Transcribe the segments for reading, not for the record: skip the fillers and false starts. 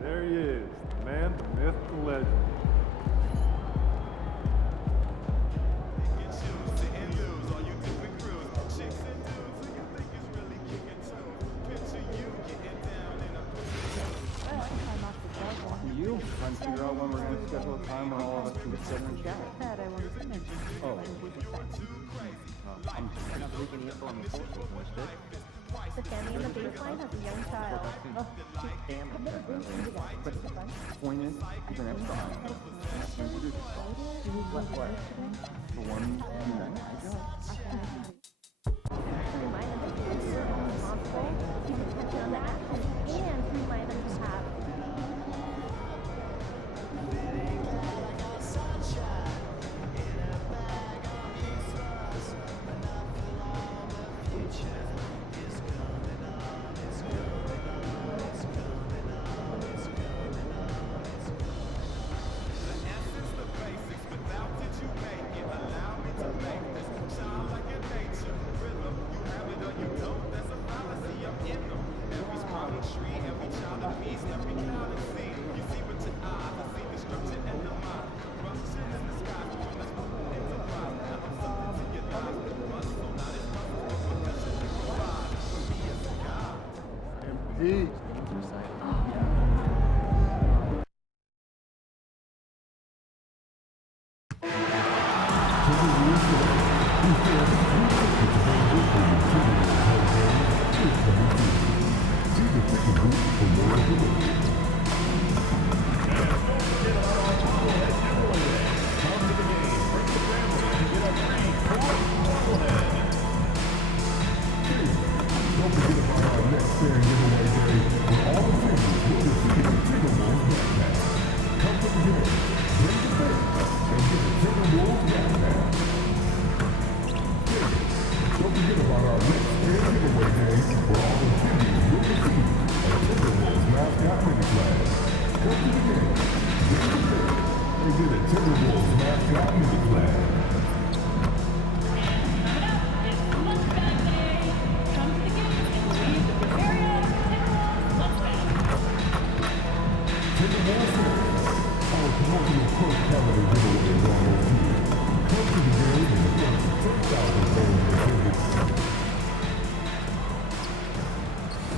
There he is, the man, the myth, the legend. You trying to figure out when we're going to schedule a time when all of us can get together and chat. Oh. I'm not leaking the info on the social instead. The family in the baseline has a young child. Oh, damn it. But the point is, you're going to have to what? The one you know? Remind them that they are responsible, keep attention on the action, and remind them to have MP.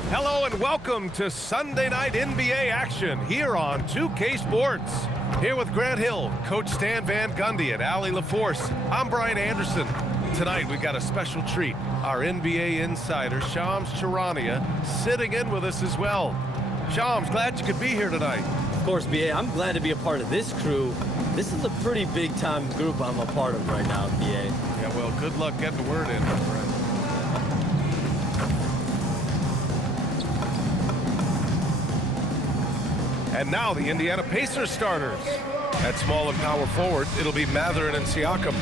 Hello and welcome to Sunday Night NBA action here on 2K Sports. Here with Grant Hill, Coach Stan Van Gundy, and Allie LaForce. I'm Brian Anderson. Tonight we've got a special treat. Our NBA insider, Shams Charania, sitting in with us as well. Shams, glad you could be here tonight. Of course, BA, I'm glad to be a part of this crew. This is a pretty big-time group I'm a part of right now, BA. Yeah, well, good luck getting the word in, my friend. And now the Indiana Pacers starters. At small and power forward, it'll be Mathurin and Siakam.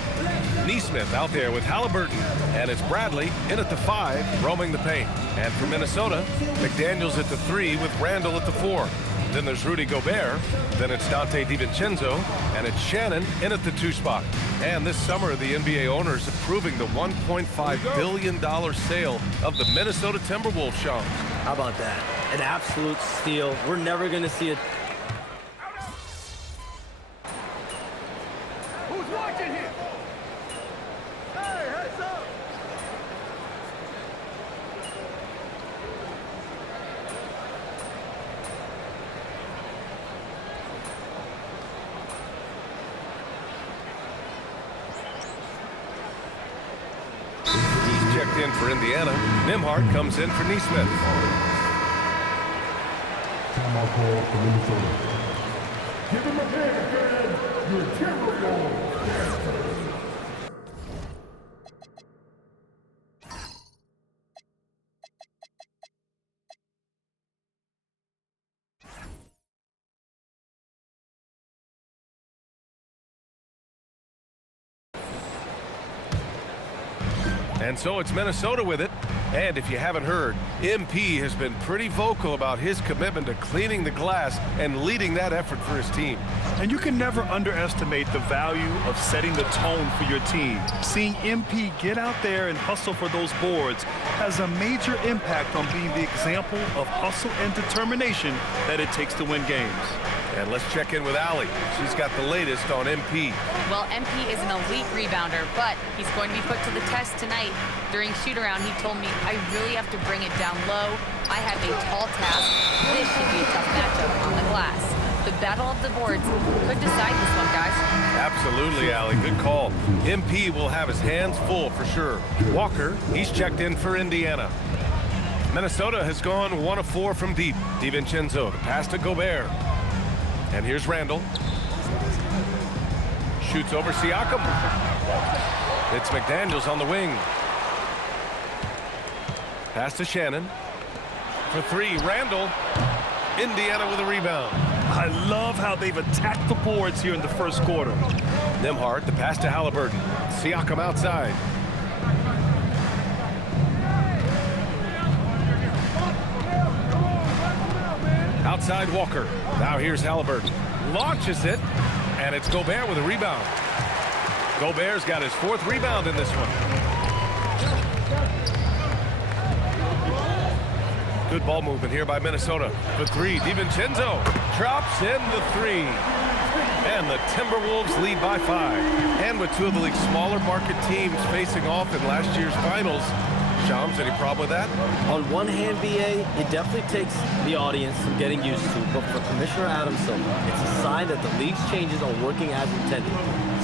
Neesmith out there with Halliburton. And it's Bradley in at the 5, roaming the paint. And for Minnesota, McDaniels at the 3 with Randall at the 4. Then there's Rudy Gobert. Then it's Dante DiVincenzo. And it's Shannon in at the 2 spot. And this summer, the NBA owners approving the $1.5 billion sale of the Minnesota Timberwolves, Sean. How about that? An absolute steal. We're never going to see it. Who's watching here? Hey, heads up! He's checked in for Indiana. Nembhard comes in for Neesmith. Timeout call for Minnesota. Give him a hand, man! You're terrible! And so it's Minnesota with it. And if you haven't heard, MP has been pretty vocal about his commitment to cleaning the glass and leading that effort for his team. And you can never underestimate the value of setting the tone for your team. Seeing MP get out there and hustle for those boards has a major impact on being the example of hustle and determination that it takes to win games. And let's check in with Allie. She's got the latest on MP. Well, MP is an elite rebounder, but he's going to be put to the test tonight. During shoot-around, he told me, I really have to bring it down low. I have a tall task. This should be a tough matchup on the glass. The battle of the boards could decide this one, guys. Absolutely, Allie. Good call. MP will have his hands full for sure. Walker, he's checked in for Indiana. Minnesota has gone 1 of 4 from deep. DiVincenzo, the pass to Gobert. And here's Randall. Shoots over Siakam. It's McDaniels on the wing. Pass to Shannon. For 3, Randall. Indiana with a rebound. I love how they've attacked the boards here in the first quarter. Nembhard, the pass to Halliburton. Siakam outside. Outside Walker. Now here's Halliburton. Launches it, and it's Gobert with a rebound. Gobert's got his 4th rebound in this one. Good ball movement here by Minnesota. For 3, DiVincenzo drops in the 3. And the Timberwolves lead by 5. And with 2 of the league's smaller market teams facing off in last year's finals, Shams, any problem with that? On one hand, BA, it definitely takes the audience some getting used to, but for Commissioner Adam Silver, it's a sign that the league's changes are working as intended.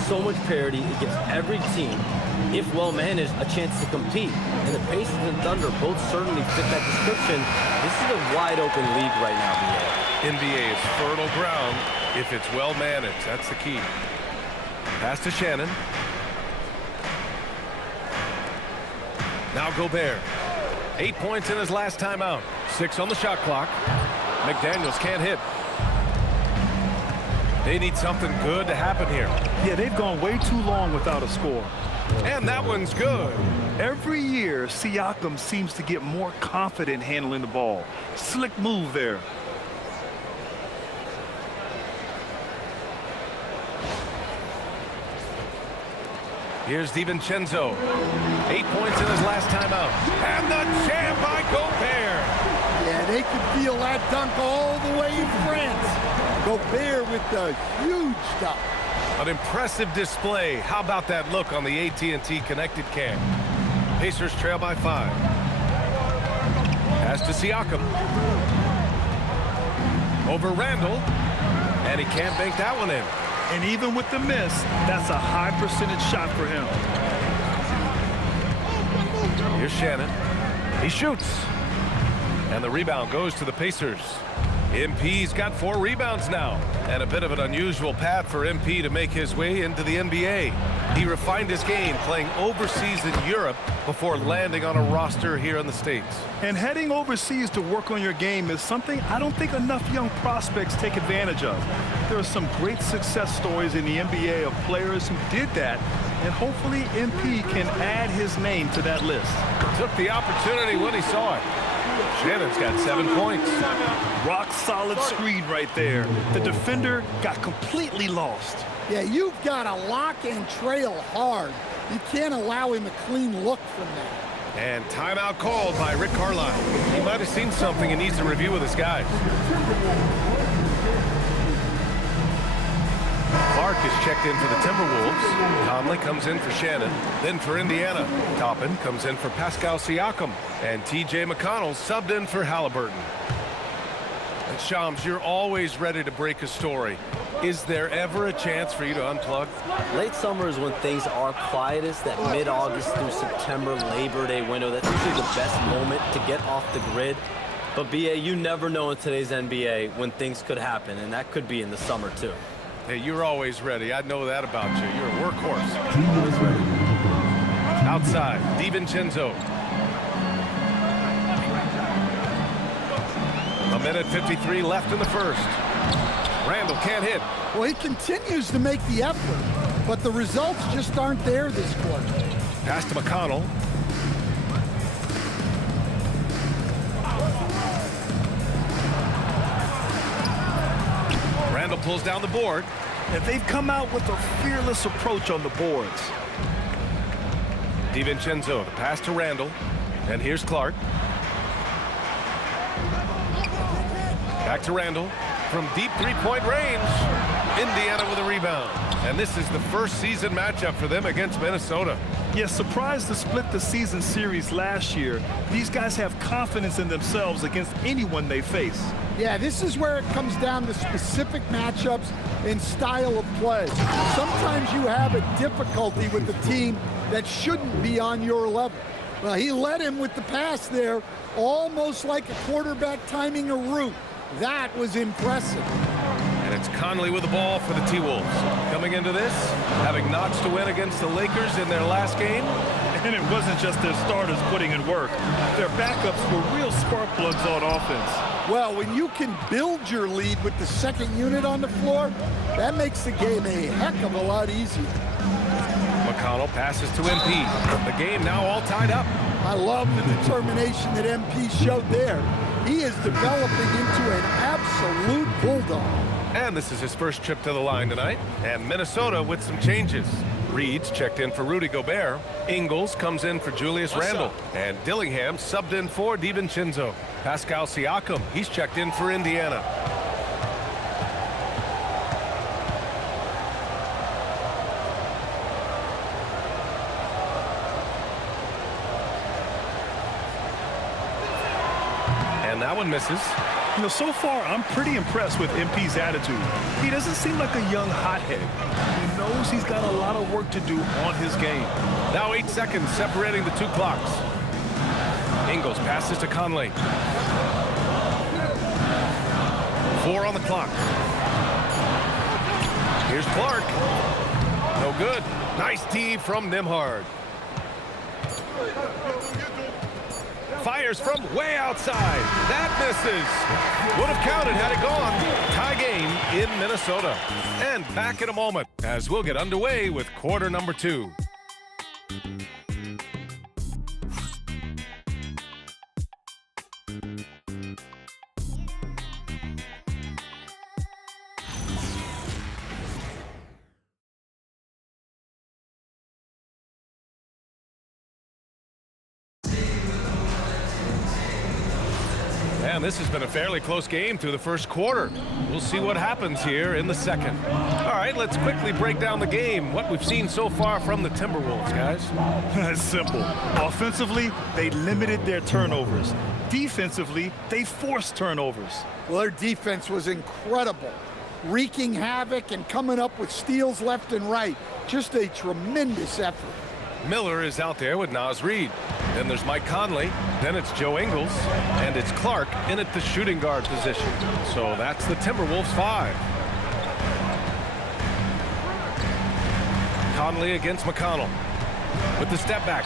So much parity, it gives every team, if well managed, a chance to compete. And the Pacers and Thunder both certainly fit that description. This is a wide open league right now, BA. NBA is fertile ground if it's well managed. That's the key. Pass to Shannon. Now Gobert. 8 points in his last time out. 6 on the shot clock. McDaniels can't hit. They need something good to happen here. Yeah, they've gone way too long without a score. And that one's good. Every year, Siakam seems to get more confident handling the ball. Slick move there. Here's DiVincenzo. 8 points in his last time out. And the jam by Gobert. Yeah, they could feel that dunk all the way in France. Gobert with the huge stop. An impressive display. How about that look on the AT&T connected cam? Pacers trail by 5. Pass to Siakam. Over Randall. And he can't bank that one in. And even with the miss, that's a high percentage shot for him. Here's Shannon. He shoots. And the rebound goes to the Pacers. MP's got 4 rebounds now. And a bit of an unusual path for MP to make his way into the NBA. He refined his game playing overseas in Europe before landing on a roster here in the States. And heading overseas to work on your game is something I don't think enough young prospects take advantage of. There are some great success stories in the NBA of players who did that, and hopefully MP can add his name to that list. Took the opportunity when he saw it. Shannon's got 7 points. Rock solid screen right there. The defender got completely lost. Yeah, you've got to lock and trail hard. You can't allow him a clean look from that. And timeout called by Rick Carlisle. He might have seen something and needs to review with his guys. Clark is checked in for the Timberwolves. Conley comes in for Shannon. Then for Indiana, Toppin comes in for Pascal Siakam. And T.J. McConnell subbed in for Halliburton. And Shams, you're always ready to break a story. Is there ever a chance for you to unplug? Late summer is when things are quietest, that mid-August through September Labor Day window. That's usually the best moment to get off the grid. But BA, you never know in today's NBA when things could happen, and that could be in the summer too. Hey, you're always ready. I know that about you. You're a workhorse. Team is ready. Outside, DiVincenzo. A minute 53 left in the first. Randall can't hit. Well, he continues to make the effort, but the results just aren't there this quarter. Pass to McConnell. pulls down the board. And they've come out with a fearless approach on the boards. DiVincenzo, the pass to Randall. And here's Clark. Back to Randall. From deep three-point range. Indiana with a rebound. And this is the first season matchup for them against Minnesota. Yes, surprised to split the season series last year. These guys have confidence in themselves against anyone they face. Yeah, this is where it comes down to specific matchups and style of play. Sometimes you have a difficulty with the team that shouldn't be on your level. Well, he led him with the pass there, almost like a quarterback timing a route. That was impressive. And it's Conley with the ball for the T-Wolves. Coming into this, having notched a win against the Lakers in their last game. And it wasn't just their starters putting in work. Their backups were real spark plugs on offense. Well, when you can build your lead with the second unit on the floor, that makes the game a heck of a lot easier. McConnell passes to MP. The game now all tied up. I love the determination that MP showed there. He is developing into an absolute bulldog. And this is his first trip to the line tonight. And Minnesota with some changes. Reed's checked in for Rudy Gobert. Ingles comes in for Julius Randle. And Dillingham subbed in for DiVincenzo. Pascal Siakam, he's checked in for Indiana. And that one misses. You know, so far, I'm pretty impressed with MP's attitude. He doesn't seem like a young hothead. He knows he's got a lot of work to do on his game. Now 8 seconds separating the two clocks. Ingles passes to Conley. 4 on the clock. Here's Clark. No good. Nice D from Nembhard. Fires from way outside. That misses. Would have counted had it gone. Tie game in Minnesota. And back in a moment as we'll get underway with quarter number 2. And this has been a fairly close game through the first quarter. We'll see what happens here in the second. All right, let's quickly break down the game. What we've seen so far from the Timberwolves, guys. It's simple. Offensively, they limited their turnovers. Defensively, they forced turnovers. Well, their defense was incredible, wreaking havoc and coming up with steals left and right. Just a tremendous effort. Miller is out there with Naz Reid. Then there's Mike Conley. Then it's Joe Ingles. And it's Clark in at the shooting guard position. So that's the Timberwolves 5. Conley against McConnell. With the step back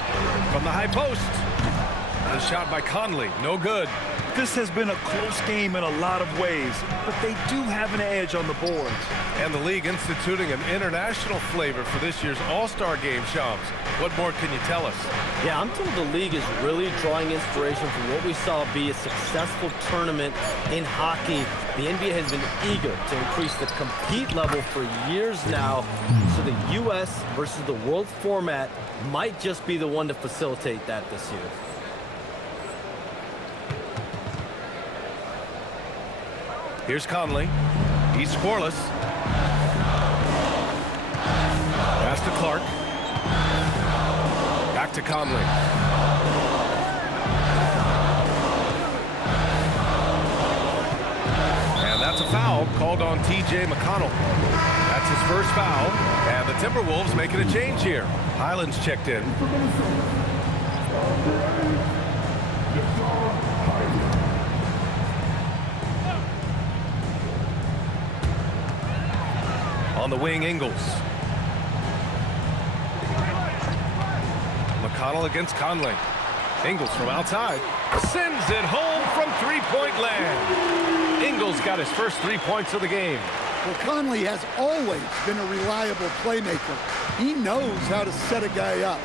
from the high post. The shot by Conley, no good. This has been a close game in a lot of ways, but they do have an edge on the boards. And the league instituting an international flavor for this year's All-Star game, Shams. What more can you tell us? Yeah, I'm told the league is really drawing inspiration from what we saw be a successful tournament in hockey. The NBA has been eager to increase the compete level for years now, so the U.S. versus the world format might just be the one to facilitate that this year. Here's Conley. He's scoreless. Pass to Clark. Back to Conley. And that's a foul called on T.J. McConnell. That's his first foul. And the Timberwolves making a change here. Highlands checked in. On the wing, Ingles. McConnell against Conley. Ingles from outside. Sends it home from three-point land. Ingles got his first 3 points of the game. Well, Conley has always been a reliable playmaker. He knows how to set a guy up.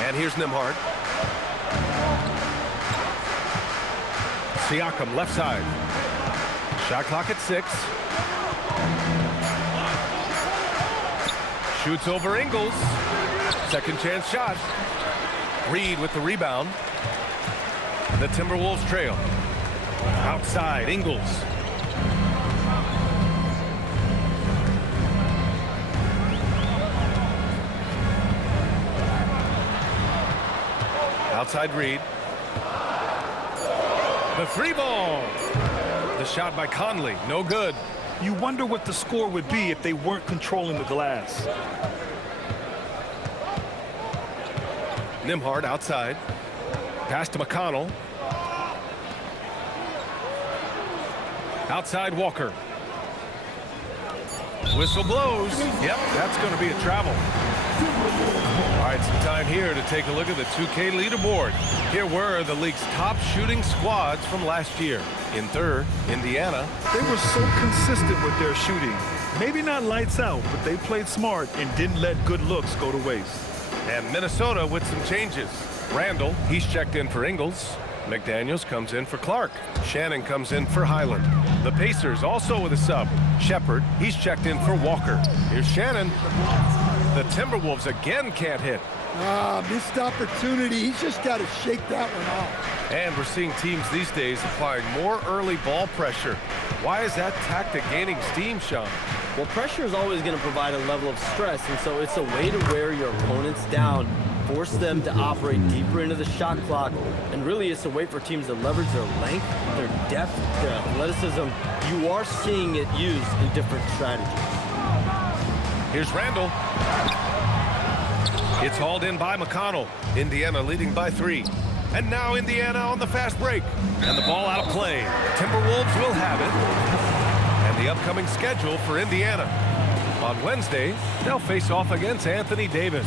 And here's Nembhard. Siakam left side. Shot clock at 6. Shoots over Ingles. Second chance shot. Reed with the rebound. The Timberwolves trail. Outside, Ingles. Outside Reed. The 3-ball. The shot by Conley, no good. You wonder what the score would be if they weren't controlling the glass. Nembhard outside. Pass to McConnell. Outside Walker. Whistle blows. Yep, that's going to be a travel. All right, some time here to take a look at the 2K leaderboard. Here were the league's top shooting squads from last year. In third, Indiana. They were so consistent with their shooting. Maybe not lights out, but they played smart and didn't let good looks go to waste. And Minnesota with some changes. Randall, he's checked in for Ingles. McDaniels comes in for Clark. Shannon comes in for Highland. The Pacers also with a sub. Shepard, he's checked in for Walker. Here's Shannon. The Timberwolves again can't hit. Missed opportunity. He's just got to shake that one off. And we're seeing teams these days applying more early ball pressure. Why is that tactic gaining steam, Sean? Well, pressure is always going to provide a level of stress, and so it's a way to wear your opponents down, force them to operate deeper into the shot clock, and really it's a way for teams to leverage their length, their depth, their athleticism. You are seeing it used in different strategies. Here's Randall. It's hauled in by McConnell. Indiana leading by 3. And now Indiana on the fast break. And the ball out of play. Timberwolves will have it. And the upcoming schedule for Indiana. On Wednesday, they'll face off against Anthony Davis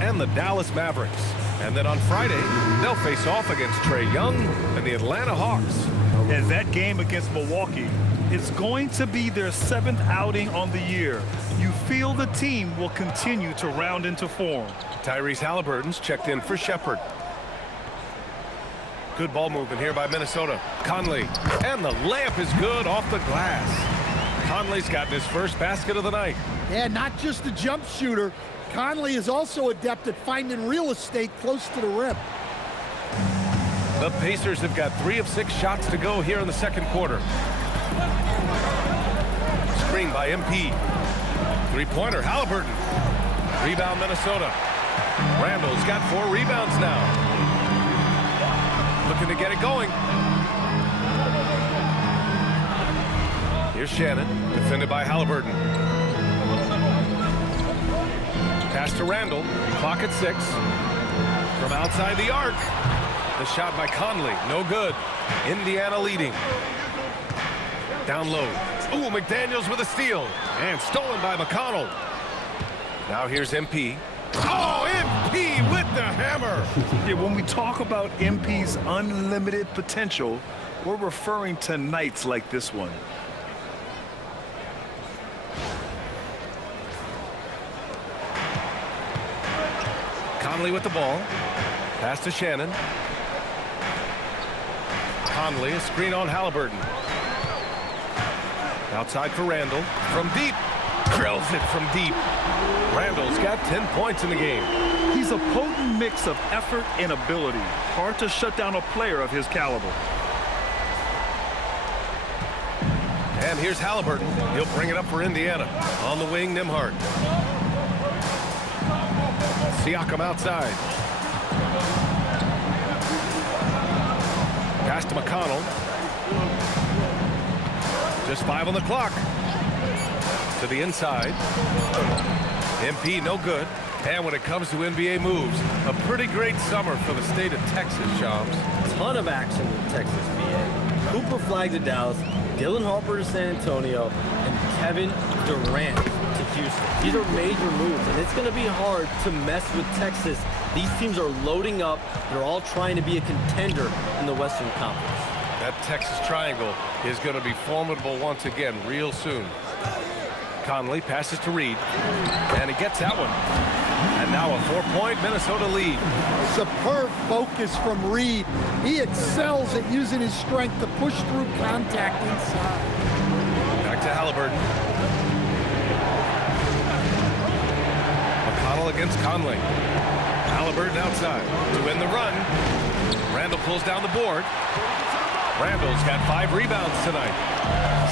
and the Dallas Mavericks. And then on Friday, they'll face off against Trae Young and the Atlanta Hawks. And that game against Milwaukee, it's going to be their 7th outing on the year. You feel the team will continue to round into form. Tyrese Halliburton's checked in for Shepard. Good ball movement here by Minnesota. Conley, and the layup is good off the glass. Conley's gotten his first basket of the night. Yeah, not just a jump shooter. Conley is also adept at finding real estate close to the rim. The Pacers have got 3 of 6 shots to go here in the second quarter. Screen by MP. Three-pointer, Halliburton. Rebound, Minnesota. Randall's got 4 rebounds now. Looking to get it going. Here's Shannon, defended by Halliburton. Pass to Randall, clock at 6. From outside the arc. The shot by Conley, no good. Indiana leading. Down low. Ooh, McDaniels with a steal. And stolen by McConnell. Now here's MP. Oh, MP with the hammer. Yeah, when we talk about MP's unlimited potential, we're referring to nights like this one. Conley with the ball. Pass to Shannon. Conley, a screen on Halliburton. Outside for Randall. From deep. Drills it from deep. Randall's got 10 points in the game. He's a potent mix of effort and ability. Hard to shut down a player of his caliber. And here's Halliburton. He'll bring it up for Indiana. On the wing, Nembhard. Siakam outside. Pass to McConnell. Just 5 on the clock. To the inside. MP no good. And when it comes to NBA moves, a pretty great summer for the state of Texas, Shams. Ton of action in Texas, BA. Cooper Flag to Dallas, Dylan Harper to San Antonio, and Kevin Durant to Houston. These are major moves, and it's going to be hard to mess with Texas. These teams are loading up. They're all trying to be a contender in the Western Conference. That Texas triangle is going to be formidable once again real soon. Conley passes to Reed, and he gets that one. And now a 4-point Minnesota lead. Superb focus from Reed. He excels at using his strength to push through contact inside. Back to Halliburton. McConnell against Conley. Halliburton outside to win the run. Randall pulls down the board. Randall's got 5 rebounds tonight.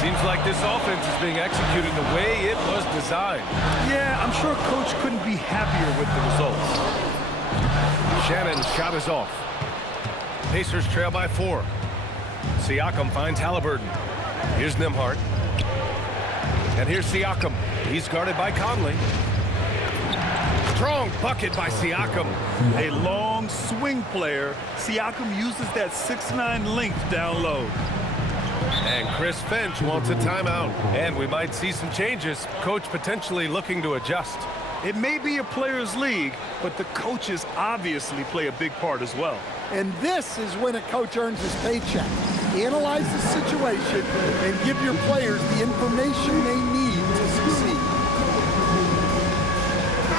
Seems like this offense is being executed the way it was designed. Yeah, I'm sure Coach couldn't be happier with the results. Shannon's shot is off. Pacers trail by 4. Siakam finds Halliburton. Here's Nembhard. And here's Siakam. He's guarded by Conley. Strong bucket by Siakam. A long swing player. Siakam uses that 6'9" length down low. And Chris Finch wants a timeout. And we might see some changes. Coach potentially looking to adjust. It may be a players' league, but the coaches obviously play a big part as well. And this is when a coach earns his paycheck. Analyze the situation and give your players the information they need to succeed.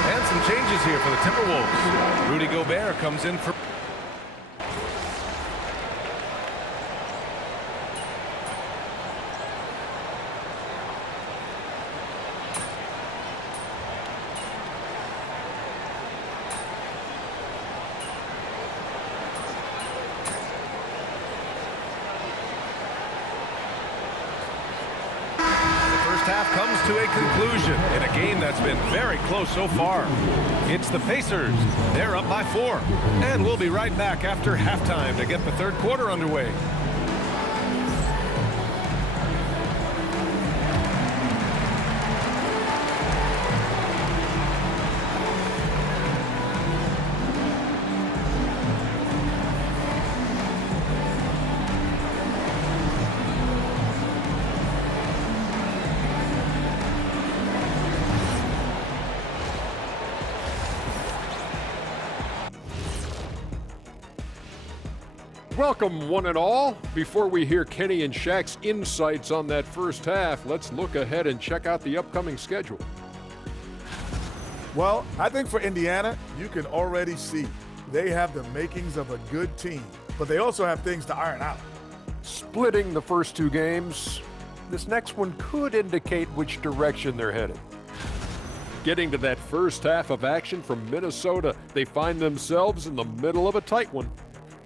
And some changes here for the Timberwolves. Rudy Gobert comes in for... half comes to a conclusion in a game that's been very close so far. It's the Pacers. They're up by 4. And we'll be right back after halftime to get the third quarter underway. Welcome, one and all. Before we hear Kenny and Shaq's insights on that first half, let's look ahead and check out the upcoming schedule. Well, I think for Indiana, you can already see they have the makings of a good team, but they also have things to iron out. Splitting the first 2 games, this next one could indicate which direction they're headed. Getting to that first half of action from Minnesota, they find themselves in the middle of a tight one.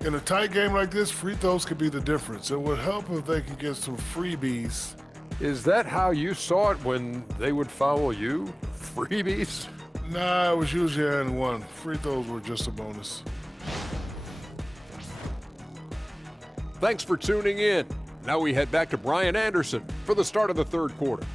In a tight game like this, free throws could be the difference. It would help if they could get some freebies. Is that how you saw it when they would foul you? Freebies? Nah, it was usually and one. Free throws were just a bonus. Thanks for tuning in. Now we head back to Brian Anderson for the start of the third quarter.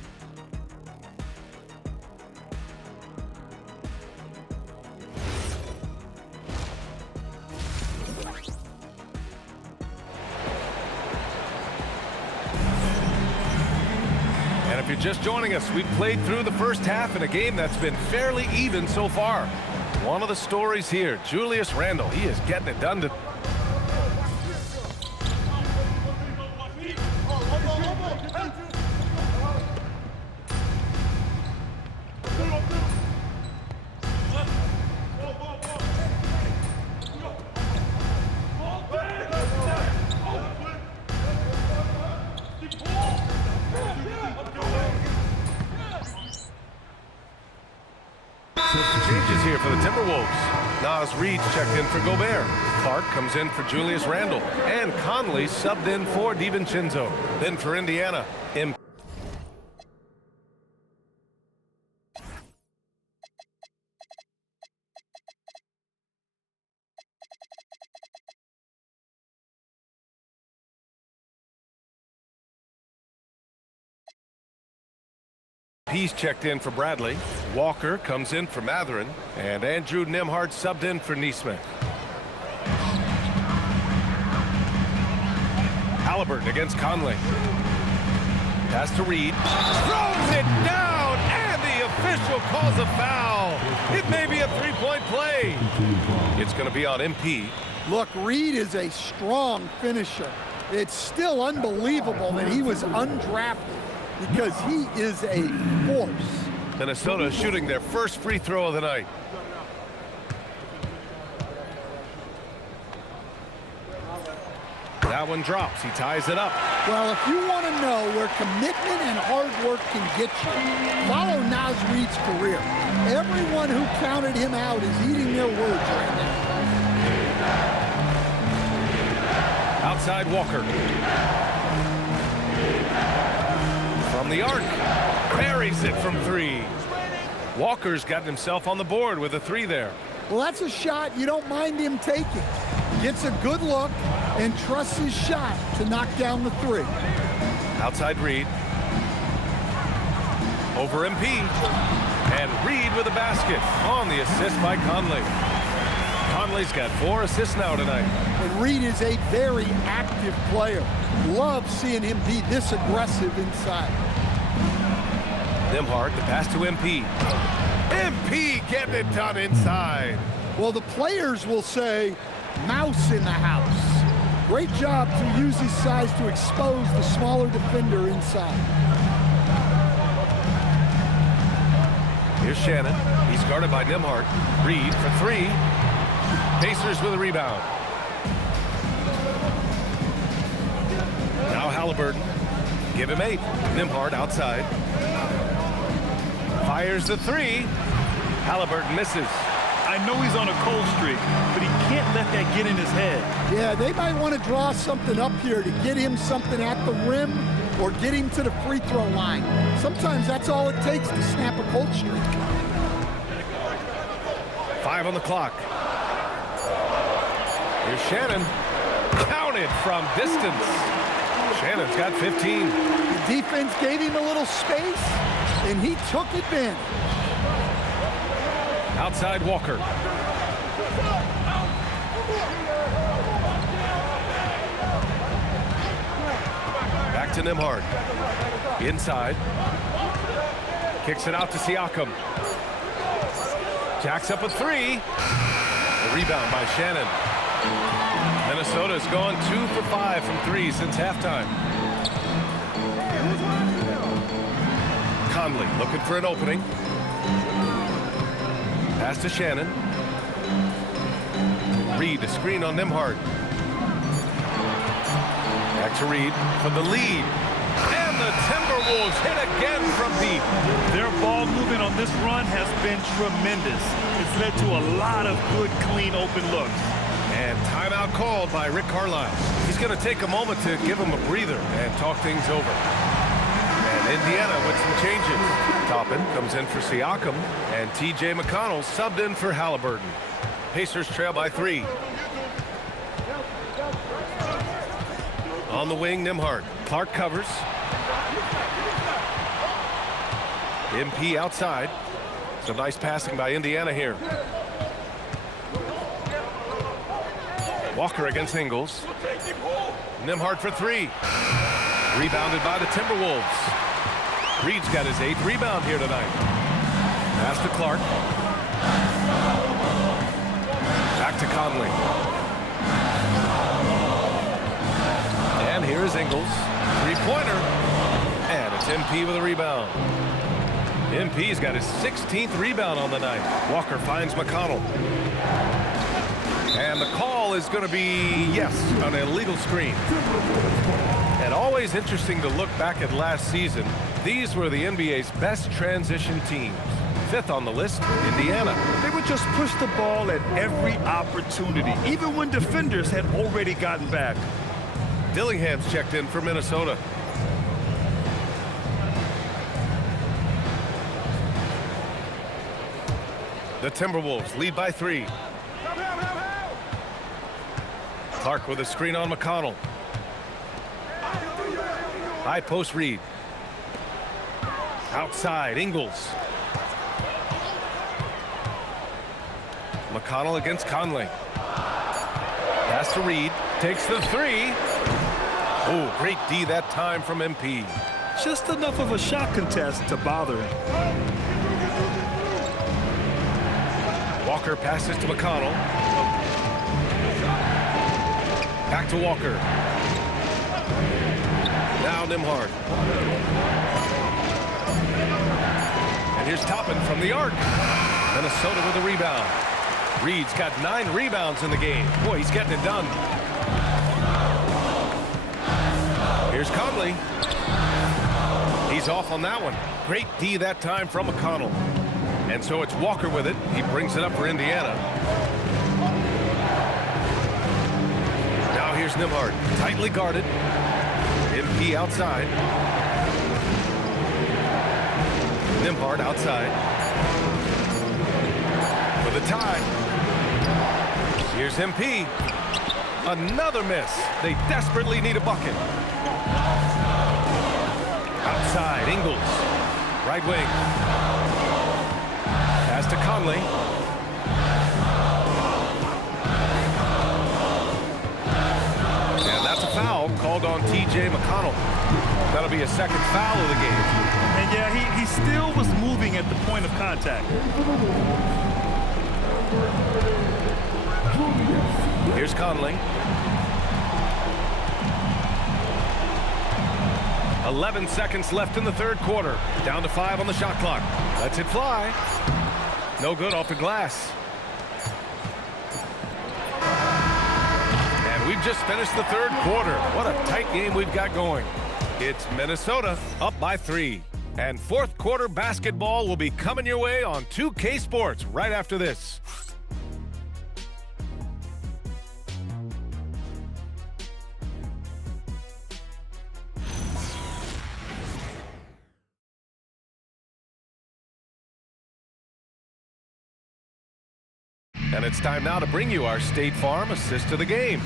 If you're just joining us, we've played through the first half in a game that's been fairly even so far. One of the stories here, Julius Randle, he is getting it done. Changes here for the Timberwolves. Nas Reed checked in for Gobert. Clark comes in for Julius Randle. And Conley subbed in for DiVincenzo. Then for Indiana, He's checked in for Bradley. Walker comes in for Matherin. And Andrew Nembhard subbed in for Neesmith. Halliburton against Conley. Pass to Reed. Throws it down, and the official calls a foul. It may be a three-point play. It's going to be on MP. Look, Reed is a strong finisher. It's still unbelievable that he was undrafted. because he is a force. Minnesota shooting their first free throw of the night. That one drops. He ties it up. Well, if you want to know where commitment and hard work can get you, follow Naz Reid's career. Everyone who counted him out is eating their words right now. Outside Walker. From the arc. Buries it from three. Walker's gotten himself on the board with a three there. Well, that's a shot you don't mind him taking. Gets a good look and trusts his shot to knock down the three. Outside Reid. Over MP. And Reid with a basket on the assist by Conley. Conley's got 4 assists now tonight. And Reid is a very active player. Love seeing him be this aggressive inside. Nembhard, the pass to MP. MP getting it done inside. Well, the players will say, mouse in the house. Great job to use his size to expose the smaller defender inside. Here's Shannon. He's guarded by Nembhard. Reid for 3. Pacers with a rebound. Now Halliburton. Give him 8. Nembhard outside. Fires the 3. Halliburton misses. I know he's on a cold streak, but he can't let that get in his head. Yeah, they might want to draw something up here to get him something at the rim or get him to the free throw line. Sometimes that's all it takes to snap a cold streak. 5 on the clock. Here's Shannon. Counted from distance. Shannon's got 15. The defense gave him a little space, and he took advantage. Outside Walker. Back to Nembhard. Inside. Kicks it out to Siakam. Jacks up a 3. The rebound by Shannon. Minnesota's gone 2 for 5 from 3 since halftime. Conley looking for an opening. Pass to Shannon. Reid, a screen on Nembhard. Back to Reid for the lead. And the Timberwolves hit again from deep. Their ball movement on this run has been tremendous. It's led to a lot of good, clean, open looks. And timeout called by Rick Carlisle. He's going to take a moment to give him a breather and talk things over. And Indiana with some changes. Toppin comes in for Siakam, and T.J. McConnell subbed in for Halliburton. Pacers trail by 3. On the wing, Nembhard. Clark covers. MP outside. Some nice passing by Indiana here. Walker against Ingles. Nembhard for 3. Rebounded by the Timberwolves. Reid's got his 8th rebound here tonight. Pass to Clark. Back to Conley. And here is Ingles. 3-pointer. And it's MP with a rebound. MP's got his 16th rebound on the night. Walker finds McConnell. And the call is going to be, yes, an illegal screen. And always interesting to look back at last season. These were the NBA's best transition teams. 5th on the list, Indiana. They would just push the ball at every opportunity, even when defenders had already gotten back. Dillingham's checked in for Minnesota. The Timberwolves lead by 3. Clark with a screen on McConnell. High post Reid. Outside, Ingles. McConnell against Conley. Pass to Reid. Takes the 3. Oh, great D that time from MP. Just enough of a shot contest to bother him. Walker passes to McConnell. Back to Walker. Now Nembhard. Here's Toppin from the arc. Minnesota with a rebound. Reed's got 9 rebounds in the game. Boy, he's getting it done. Here's Conley. He's off on that one. Great D that time from McConnell. And so it's Walker with it. He brings it up for Indiana. Now here's Nembhard, tightly guarded. MP outside. Nembhard outside. For the tie. Here's MP. Another miss. They desperately need a bucket. Outside, Ingles. Right wing. Pass to Conley. And that's a foul called on T.J. McConnell. That'll be a second foul of the game. And yeah, he still was moving at the point of contact. Here's Conley. 11 seconds left in the third quarter. Down to 5 on the shot clock. Lets it fly. No good off the glass. And we've just finished the third quarter. What a tight game we've got going. It's Minnesota up by 3. And fourth quarter basketball will be coming your way on 2K Sports right after this. And it's time now to bring you our State Farm assist of the game.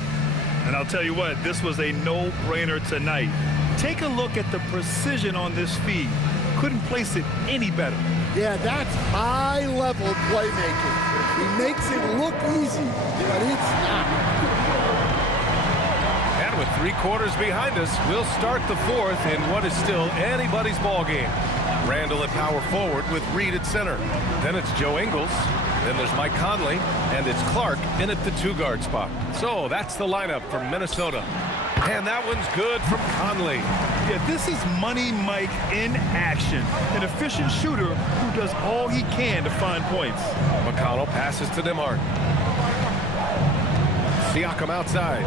And I'll tell you what, this was a no-brainer tonight. Take a look at the precision on this feed. Couldn't place it any better. Yeah, that's high-level playmaking. He makes it look easy, but it's not. And with 3 quarters behind us, we'll start the fourth in what is still anybody's ball game. Randall at power forward with Reed at center. Then it's Joe Ingles. Then there's Mike Conley, and it's Clark in at the 2-guard spot. So that's the lineup for Minnesota. And that one's good from Conley. Yeah, this is Money Mike in action. An efficient shooter who does all he can to find points. McConnell passes to Nembhard. Siakam outside.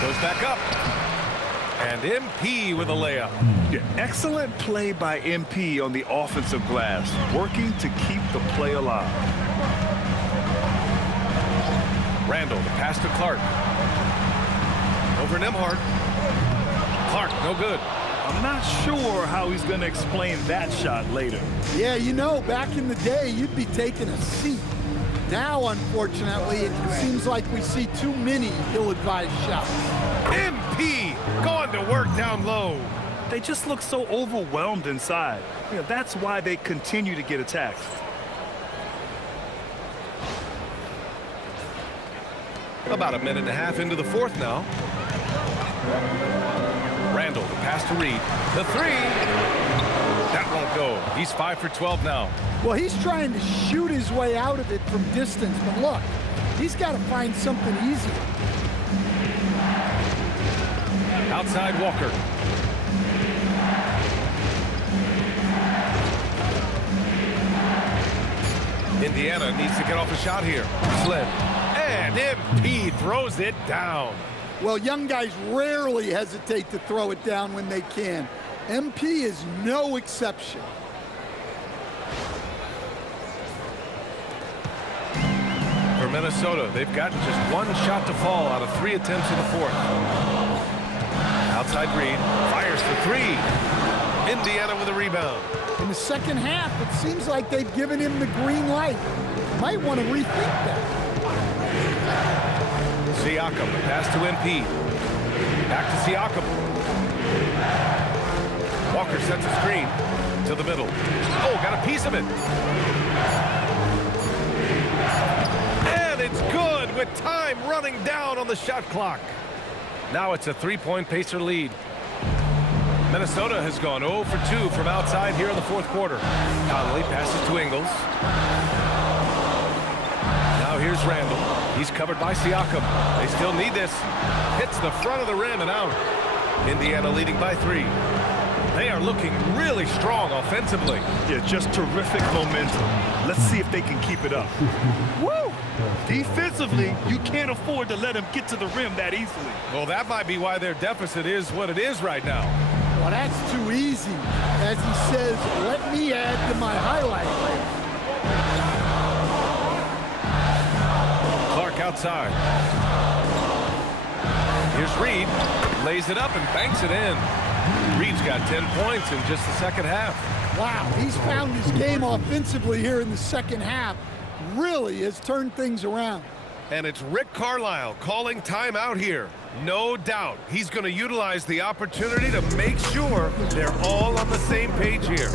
Goes back up. And MP with a layup. Yeah, excellent play by MP on the offensive glass, working to keep the play alive. Randall, the pass to Clark. Over Nembhard. Clark, no good. I'm not sure how he's going to explain that shot later. Yeah, you know, back in the day, you'd be taking a seat. Now, unfortunately, it seems like we see too many ill-advised shots. MP going to work down low. They just look so overwhelmed inside. You know, that's why they continue to get attacked. About a minute and a half into the fourth now. Randall, the pass to Reed. The 3. That won't go. He's 5 for 12 now. Well, he's trying to shoot his way out of it from distance, but look, he's got to find something easier. Outside Walker. Indiana needs to get off a shot here. Slid. And MP throws it down. Well, young guys rarely hesitate to throw it down when they can. MP is no exception. For Minnesota, they've gotten just 1 shot to fall out of 3 attempts in the fourth. Outside Reed, fires for 3. Indiana with a rebound. In the second half, it seems like they've given him the green light. Might want to rethink that. Siakam, pass to MP. Back to Siakam. Walker sets a screen to the middle. Oh, got a piece of it. And it's good with time running down on the shot clock. Now it's a 3-point Pacer lead. Minnesota has gone 0 for 2 from outside here in the fourth quarter. Conley passes to Ingles. Now here's Randall. He's covered by Siakam. They still need this. Hits the front of the rim and out. Indiana leading by 3. They are looking really strong offensively. Yeah, just terrific momentum. Let's see if they can keep it up. Woo! Defensively, you can't afford to let them get to the rim that easily. Well, that might be why their deficit is what it is right now. Well, that's too easy. As he says, let me add to my highlight reel. Clark outside. Here's Reed. Lays it up and banks it in. Reed's got 10 points in just the second half. Wow, he's found his game offensively here in the second half. Really has turned things around. And it's Rick Carlisle calling timeout here. No doubt he's going to utilize the opportunity to make sure they're all on the same page here.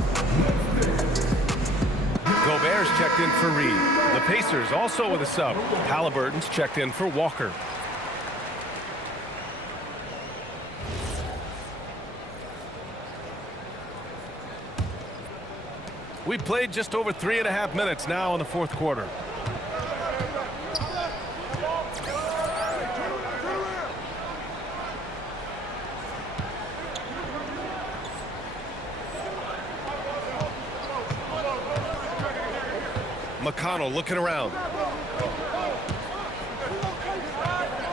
Gobert's checked in for Reed. The Pacers also with a sub. Halliburton's checked in for Walker. We played just over 3.5 minutes now in the fourth quarter. McConnell looking around.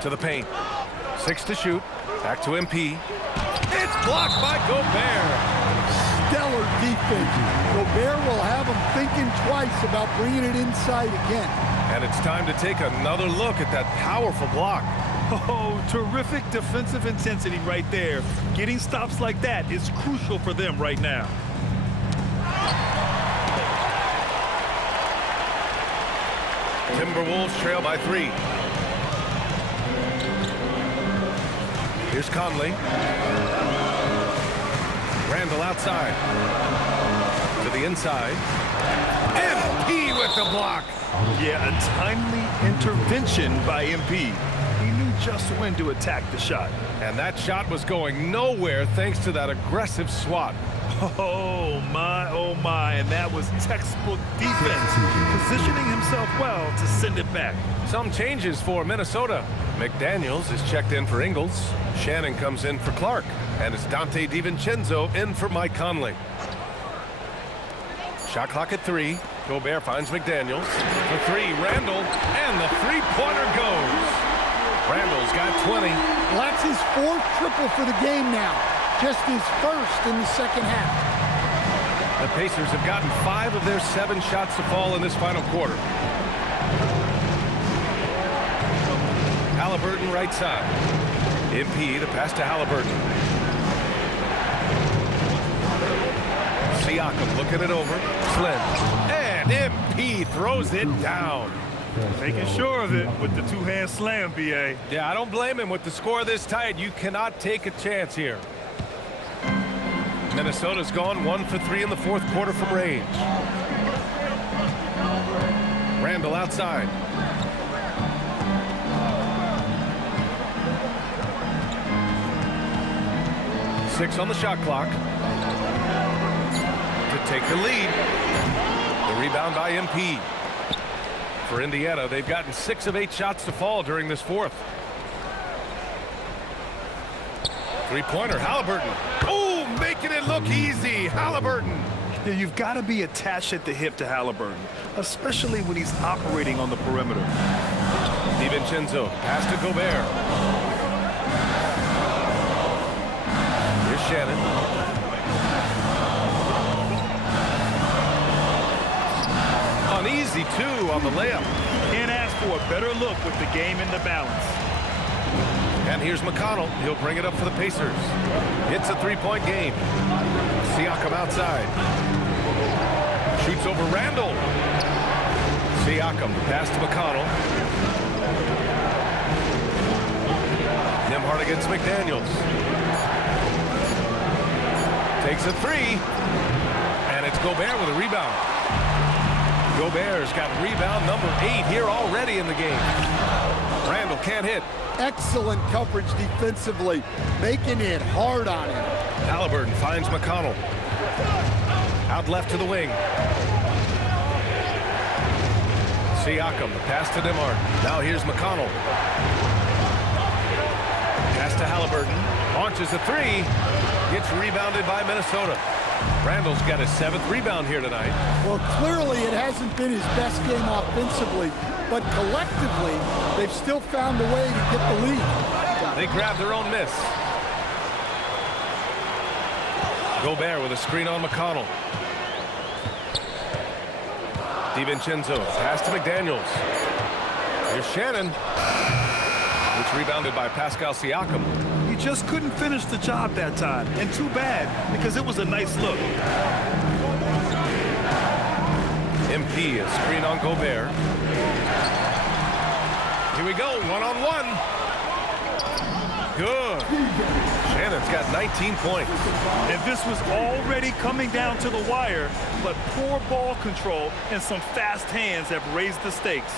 To the paint. 6 to shoot. Back to MP. It's blocked by Gobert. Stellar defense. Gobert will have him thinking twice about bringing it inside again. And it's time to take another look at that powerful block. Oh, terrific defensive intensity right there. Getting stops like that is crucial for them right now. Timberwolves trail by 3. Here's Conley. Randall outside. To the inside. MP with the block. Yeah, a timely intervention by MP. He knew just when to attack the shot. And that shot was going nowhere thanks to that aggressive swat. Oh my, and that was textbook defense, positioning himself well to send it back. Some changes for Minnesota. McDaniels is checked in for Ingles. Shannon comes in for Clark. And it's Dante DiVincenzo in for Mike Conley. Shot clock at 3. Gobert finds McDaniels. For 3, Randall, and the three-pointer goes. Randall's got 20. Well, that's his 4th triple for the game now. Just his 1st in the second half. The Pacers have gotten 5 of their 7 shots to fall in this final quarter. Halliburton right side. MP, the pass to Halliburton. Siakam looking it over. Slim. And MP throws it down. Making sure of it with the two-hand slam, B.A. Yeah, I don't blame him. With the score this tight, you cannot take a chance here. Minnesota's gone 1 for 3 in the fourth quarter from range. Randall outside. Six on the shot clock. To take the lead. The rebound by MP. For Indiana, they've gotten 6 of 8 shots to fall during this fourth. Three-pointer, Halliburton. Oh, making it look easy, Halliburton. Yeah, you've got to be attached at the hip to Halliburton, especially when he's operating on the perimeter. DiVincenzo, pass to Gobert. Here's Shannon. Uneasy, too, on the layup. Can't ask for a better look with the game in the balance. And here's McConnell. He'll bring it up for the Pacers. It's a three-point game. Siakam outside. Shoots over Randall. Siakam, pass to McConnell. Nembhard against McDaniels. Takes a 3. And it's Gobert with a rebound. Gobert's got rebound number 8 here already in the game. Randall can't hit. Excellent coverage defensively, making it hard on him. Halliburton finds McConnell. Out left to the wing. Siakam, the pass to Nembhard. Now here's McConnell. Pass to Halliburton. Launches a three. Gets rebounded by Minnesota. Randall's got his 7th rebound here tonight. Well, clearly it hasn't been his best game offensively, but collectively, they've still found a way to get the lead. They grab their own miss. Gobert with a screen on McConnell. DiVincenzo, pass to McDaniels. Here's Shannon. It's rebounded by Pascal Siakam. He just couldn't finish the job that time, and too bad, because it was a nice look. MP, a screen on Gobert. Here we go, one-on-one. Good. Shannon's got 19 points. And this was already coming down to the wire, but poor ball control and some fast hands have raised the stakes.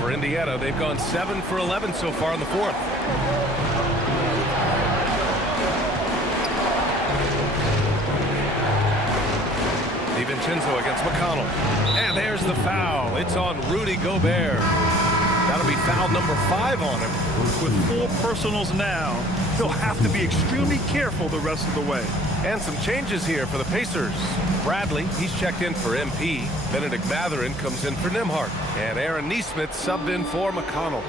For Indiana, they've gone 7 for 11 so far in the 4th. DiVincenzo against McConnell. And there's the foul. It's on Rudy Gobert. That'll be foul number 5 on him. With 4 personals now, he'll have to be extremely careful the rest of the way. And some changes here for the Pacers. Bradley, he's checked in for MP. Benedict Mathurin comes in for Nembhard. And Aaron Nesmith subbed in for McConnell.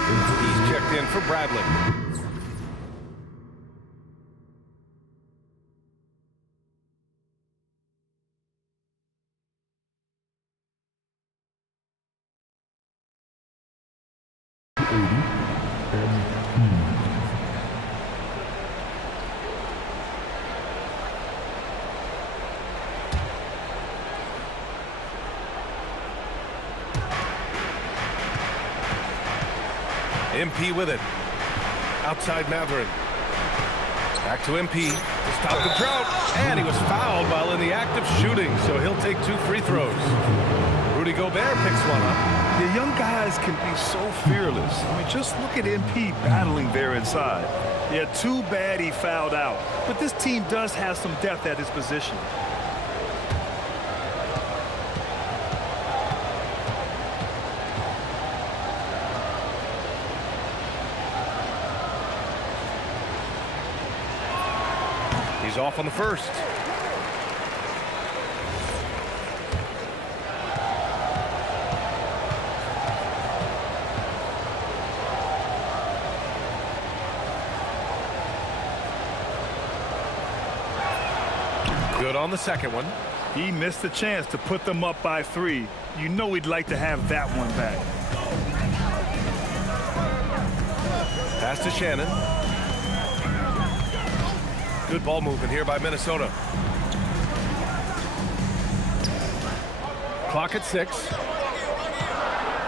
He's checked in for Bradley. MP with it. Outside Mathurin. Back to MP. To stop the drought. And he was fouled while in the act of shooting, so he'll take 2 free throws. Rudy Gobert picks one up. The young guys can be so fearless. I mean, just look at MP battling there inside. Yeah, too bad he fouled out. But this team does have some depth at his position. He's off on the first. Good on the second one. He missed the chance to put them up by 3. You know he'd like to have that one back. Pass to Shannon. Good ball movement here by Minnesota. Clock at 6.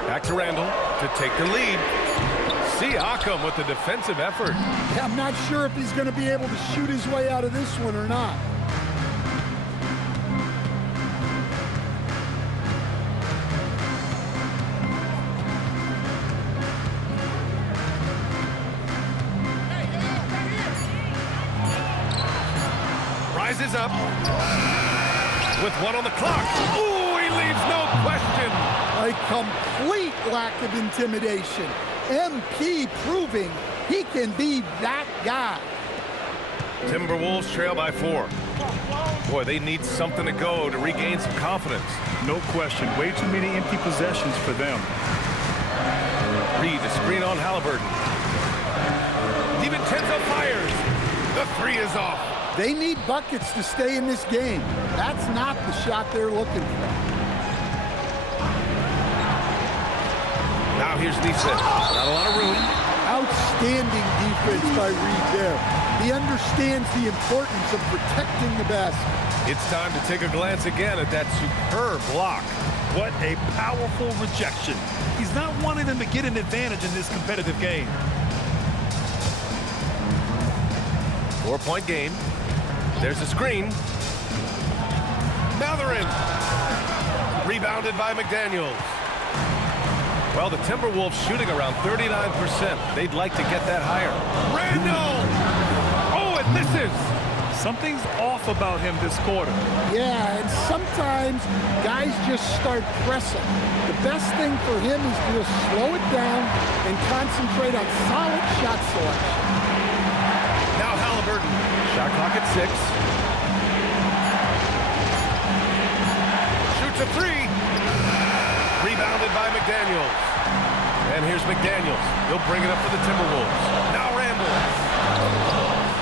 Back to Randall to take the lead. Siakam with the defensive effort. Yeah, I'm not sure if he's going to be able to shoot his way out of this one or not. Rises up with 1 on the clock. Ooh, he leaves no question. A complete lack of intimidation. MP proving he can be that guy. Timberwolves trail by 4. Boy, they need something to go to regain some confidence. No question. Way too many empty possessions for them. Reed, a screen on Halliburton. DiVincenzo fires. The 3 is off. They need buckets to stay in this game. That's not the shot they're looking for. Now here's Nesmith. Not a lot of room. Outstanding defense by Reed there. He understands the importance of protecting the basket. It's time to take a glance again at that superb block. What a powerful rejection. He's not wanting them to get an advantage in this competitive game. 4-point game. There's a screen. Mathurin. Rebounded by McDaniels. Well, the Timberwolves shooting around 39%. They'd like to get that higher. Randall! Oh, and and misses. Something's off about him this quarter. Yeah, and sometimes guys just start pressing. The best thing for him is to just slow it down and concentrate on solid shot selection. Now Halliburton. Shot clock at 6. Shoots a 3. Rebounded by McDaniels. And here's McDaniels. He'll bring it up for the Timberwolves. Now Randall.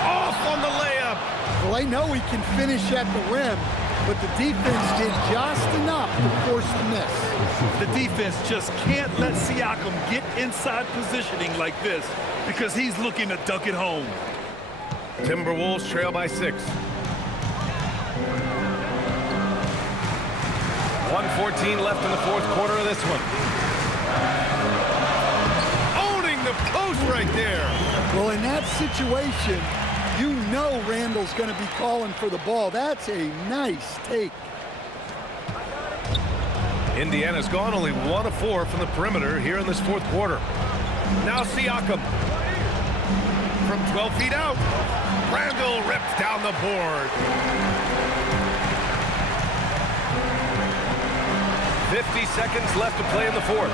Off on the layup. Well, they know he can finish at the rim, but the defense did just enough to force the miss. The defense just can't let Siakam get inside positioning like this because he's looking to duck it home. Timberwolves trail by 6. 1:14 left in the fourth quarter of this one. Owning the post right there. Well, in that situation, you know Randall's going to be calling for the ball. That's a nice take. Indiana's gone only 1 of 4 from the perimeter here in this fourth quarter. Now Siakam. From 12 feet out. Randall rips down the board. 50 seconds left to play in the fourth.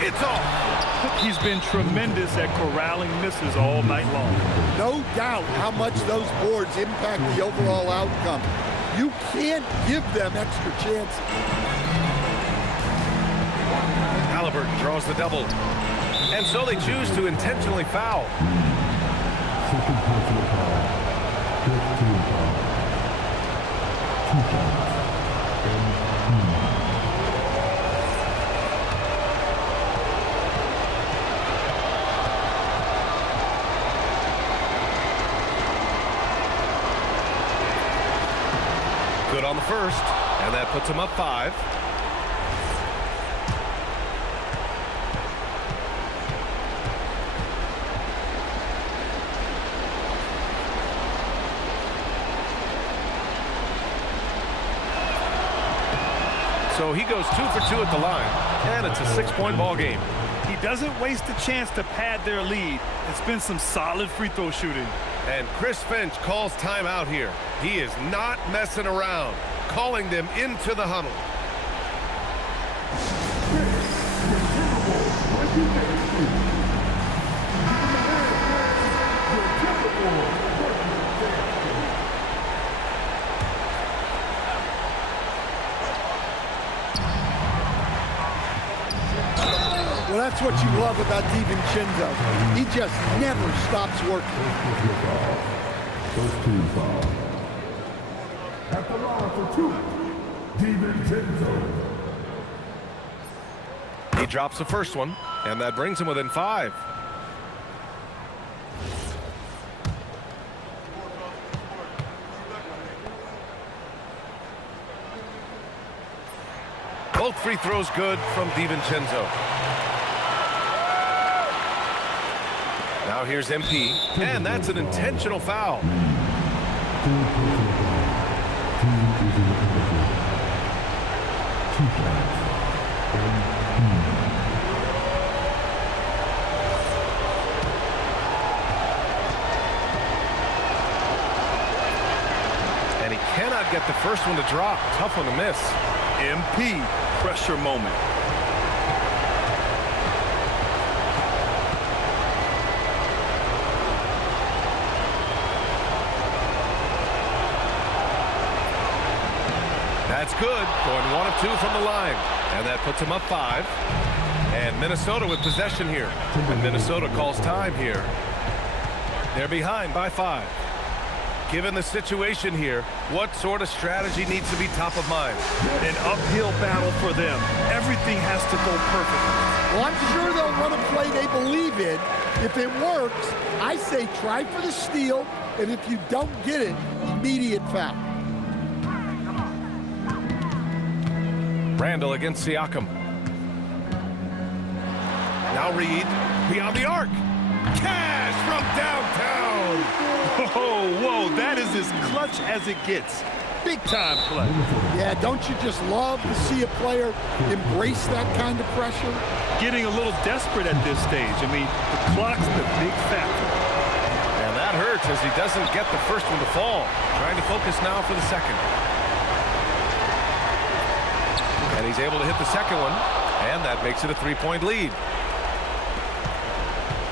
It's off. He's been tremendous at corralling misses all night long. No doubt how much those boards impact the overall outcome. You can't give them extra chances. Halliburton draws the double. And so they choose to intentionally foul. Second personal foul. First team foul. 2 shots. Good on the first, and that puts him up 5. So he goes 2 for 2 at the line, and it's a 6-point ball game. He doesn't waste a chance to pad their lead. It's been some solid free throw shooting. And Chris Finch calls timeout here. He is not messing around, calling them into the huddle. Well, that's what you love about DiVincenzo. He just never stops working. First team foul. At the line for 2, DiVincenzo. He drops the first one, and that brings him within 5. Both free throws good from DiVincenzo. Now here's MP, and that's an intentional foul. And he cannot get the first one to drop. Tough one to miss. MP, pressure moment. That's good. Going 1 of 2 from the line. And that puts him up 5. And Minnesota with possession here. And Minnesota calls time here. They're behind by 5. Given the situation here, what sort of strategy needs to be top of mind? An uphill battle for them. Everything has to go perfect. Well, I'm sure they'll run a play they believe in. If it works, I say try for the steal, and if you don't get it, immediate foul. Randall against Siakam. Now Reed, beyond the arc. Cash from downtown. Whoa, that is as clutch as it gets. big-time play. Yeah, don't you just love to see a player embrace that kind of pressure? Getting a little desperate at this stage. I mean, the clock's the big factor. And that hurts as he doesn't get the first one to fall. Trying to focus now for the second. And he's able to hit the second one, and that makes it a 3-point lead.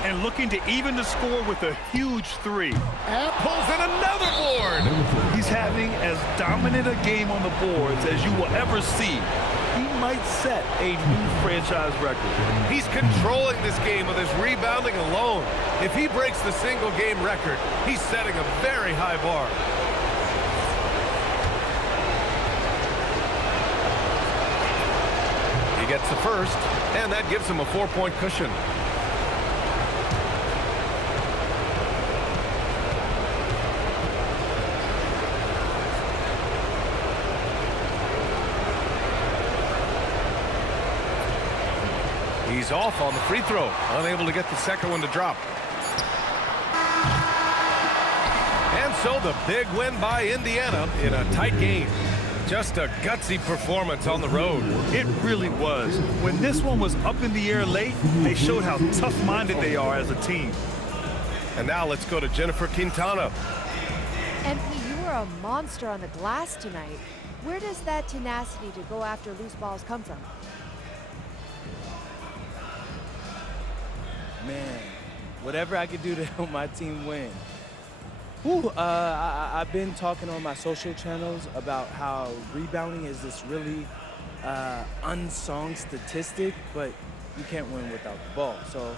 And looking to even the score with a huge three. And pulls in another board. He's having as dominant a game on the boards as you will ever see. He might set a new franchise record. He's controlling this game with his rebounding alone. If he breaks the single-game record, he's setting a very high bar. He gets the first, and that gives him a 4-point cushion. He's off on the free throw, unable to get the second one to drop. And so the big win by Indiana in a tight game. Just a gutsy performance on the road. It really was. When this one was up in the air late, they showed how tough-minded they are as a team. And now let's go to Jennifer Quintana. MP, you were a monster on the glass tonight. Where does that tenacity to go after loose balls come from? Man, whatever I could do to help my team win. Whew, I've been talking on my social channels about how rebounding is this really unsung statistic, but you can't win without the ball. So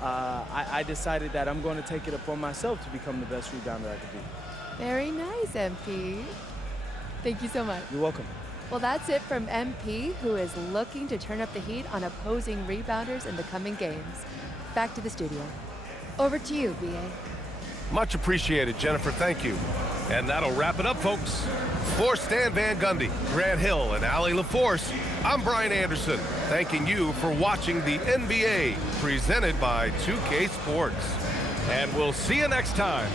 I decided that I'm going to take it upon myself to become the best rebounder I could be. Very nice, MP. Thank you so much. You're welcome. Well, that's it from MP, who is looking to turn up the heat on opposing rebounders in the coming games. Back to the studio. Over to you, B.A. Much appreciated, Jennifer. Thank you. And that'll wrap it up, folks. For Stan Van Gundy, Grant Hill, and Allie LaForce, I'm Brian Anderson, thanking you for watching the NBA presented by 2K Sports. And we'll see you next time.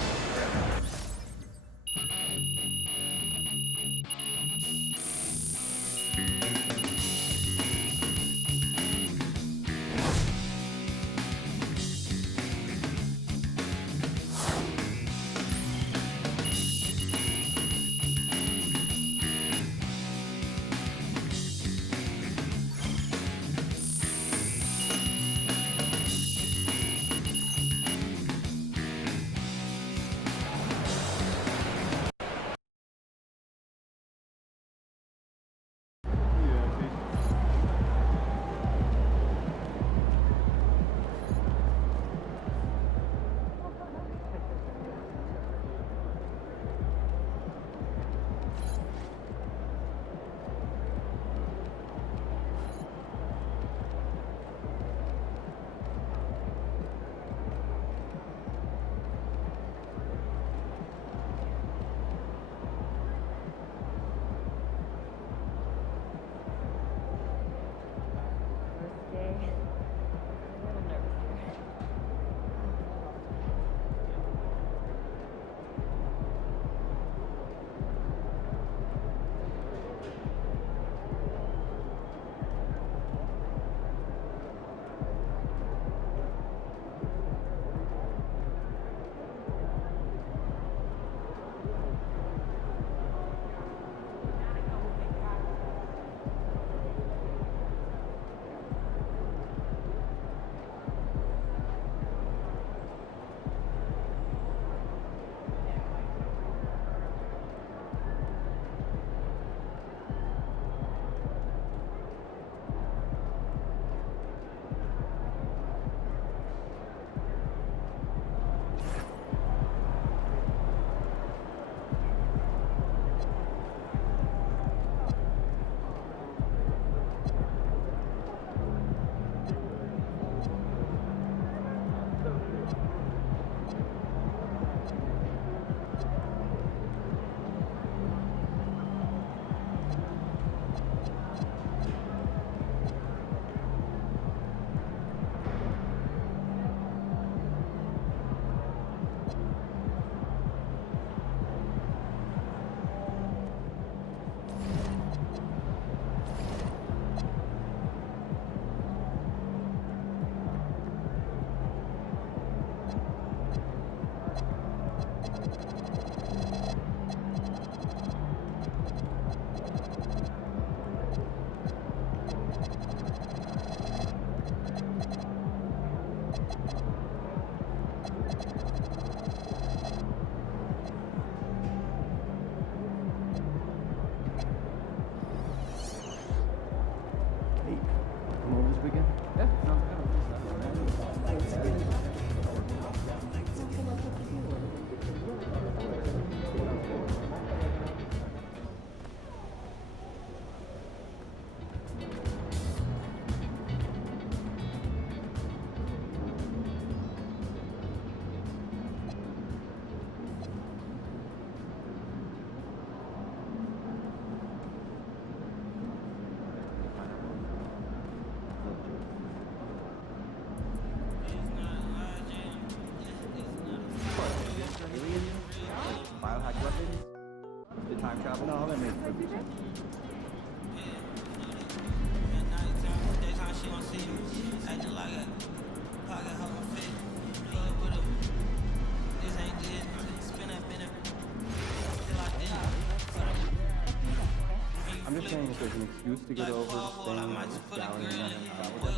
I'm just saying if there's an excuse to get over Spain and scouting, that would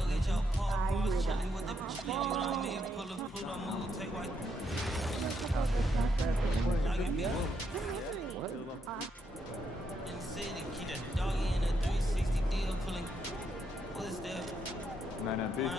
Nine at big.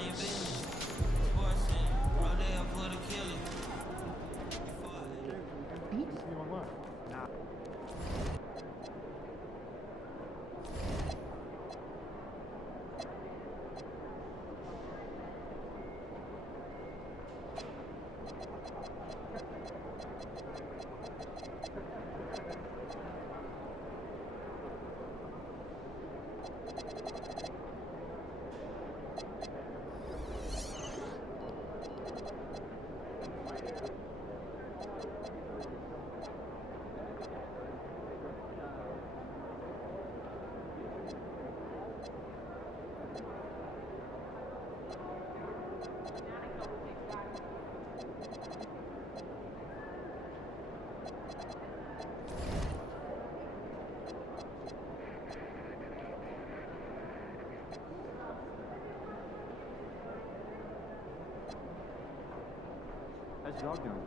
How's your dog doing?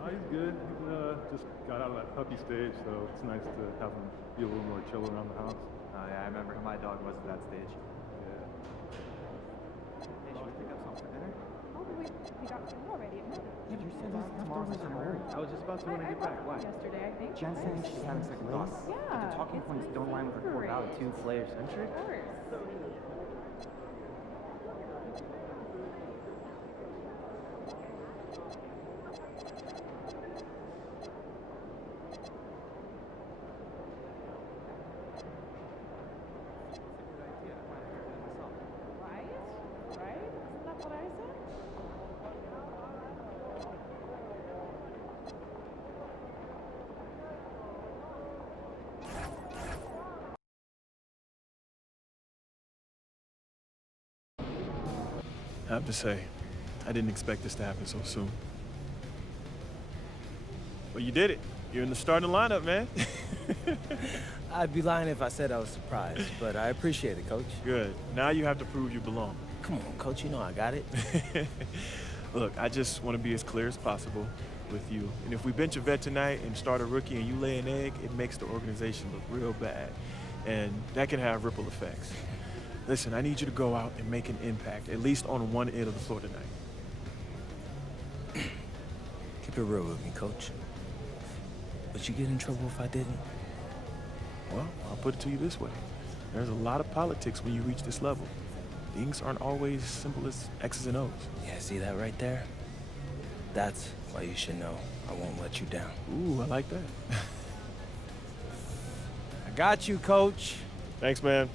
Oh, he's good. He's just got out of that puppy stage, so it's nice to have him be a little more chill around the house. Oh yeah, I remember my dog was at that stage. Yeah. Hey, should we pick up something for dinner? Oh, we got food already. Yeah, you said tomorrow's in a hurry. I was just about to when I get back. Why? Yesterday, I think. Jen's saying she's having second thoughts. Yeah. But the talking points don't align with her core value, too. Flair centric. Of course. Right? Isn't that what I said? I have to say, I didn't expect this to happen so soon. But you did it. You're in the starting lineup, man. I'd be lying if I said I was surprised, but I appreciate it, Coach. Good. Now you have to prove you belong. Come on, Coach, you know I got it. Look, I just want to be as clear as possible with you. And if we bench a vet tonight and start a rookie and you lay an egg, it makes the organization look real bad. And that can have ripple effects. Listen, I need you to go out and make an impact, at least on one end of the floor tonight. Keep it real with me, Coach. Would you get in trouble if I didn't? Well, I'll put it to you this way. There's a lot of politics when you reach this level. Things aren't always simple as X's and O's. Yeah, see that right there? That's why you should know I won't let you down. Ooh, I like that. I got you, Coach. Thanks, man.